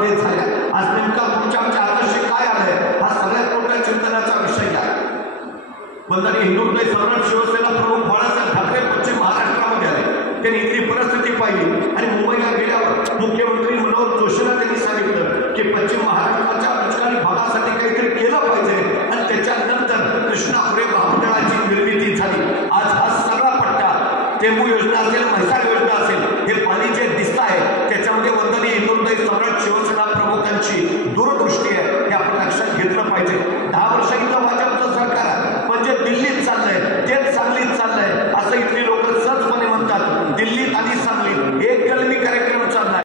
महाराष्ट्रामध्ये झाल्या. आज नेमका तुमच्या आमच्या हाताशी काय आलंय हा सगळ्यात मोठ्या चिंतनाचा विषय आहे. बंधारी हिंदुत्व सम्राट शिवसेना प्रमुख बाळासाहेब ठाकरे पश्चिम महाराष्ट्रामध्ये आले. त्यांनी इथली परिस्थिती पाहिली आणि